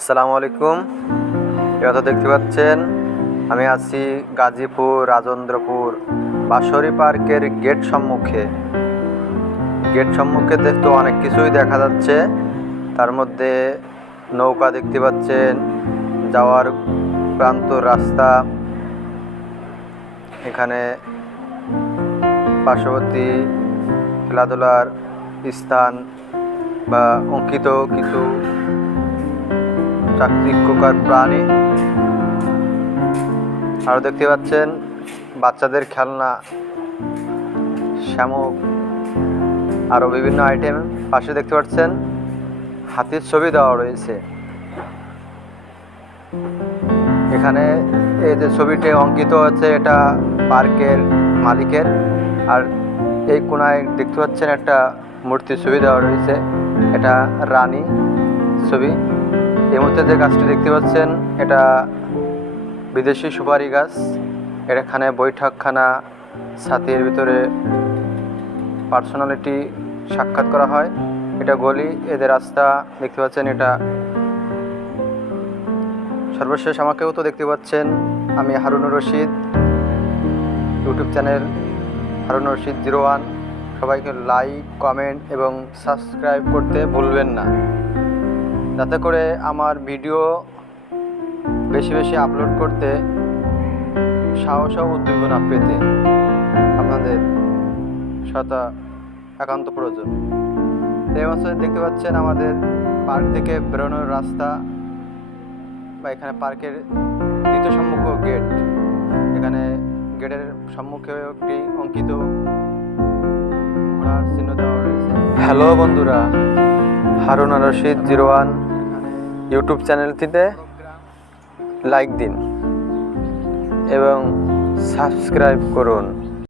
আসসালামু আলাইকুম। এবার দেখতে পাচ্ছেন, আমি আছি গাজীপুর, রাজেন্দ্রপুর, বাঁশরী পার্কের গেট সম্মুখে। গেট সম্মুখে দেখতে অনেক কিছুই দেখা যাচ্ছে। তার মধ্যে নৌকা দেখতে পাচ্ছেন, যাওয়ার প্রান্ত রাস্তা। এখানে পার্শ্ববর্তী খেলাধুলার স্থান বা অঙ্কিত কিছু চাকচিক্যকার প্রাণী। আরও দেখতে পাচ্ছেন, বাচ্চাদের খেলনা শ্যামক আরও বিভিন্ন আইটেম পাশে দেখতে পাচ্ছেন, হাতির ছবি দেওয়া রয়েছে। এখানে এই যে ছবিটি অঙ্কিত আছে এটা পার্কের মালিকের। আর এই কোনায় দেখতে পাচ্ছেন একটা মূর্তির ছবি দেওয়া রয়েছে, এটা রানী ছবি। এই মুহূর্তে যে গাছটি দেখতে পাচ্ছেন, এটা বিদেশি সুপারি গাছ। এটা এখানে বৈঠকখানা ছাতির ভিতরে পার্সোনালিটি সাক্ষাৎ করা হয়। এটা গলি, এদের রাস্তা দেখতে পাচ্ছেন, এটা সর্বশেষ আমাকেও তো দেখতে পাচ্ছেন আমি Harunur Rashid. YouTube channel Harunur Rashid zero one. সবাইকে লাইক, কমেন্ট এবং সাবস্ক্রাইব করতে ভুলবেন না। যাতে করে আমার ভিডিও বেশি বেশি আপলোড করতে সাহস ও উদ্দীপনা পেতে আপনাদের সতা একান্ত প্রয়োজন। এই বছর দেখতে পাচ্ছেন আমাদের পার্ক থেকে বেরোনোর রাস্তা বা এখানে পার্কের দ্বিতীয় সম্মুখ গেট। এখানে গেটের সম্মুখে একটি অঙ্কিত ঘোড়ার চিহ্ন দেওয়া রয়েছে। হ্যালো বন্ধুরা Harun Rashid zero one YouTube চ্যানেলটিতে লাইক দিন এবং সাবস্ক্রাইব করুন।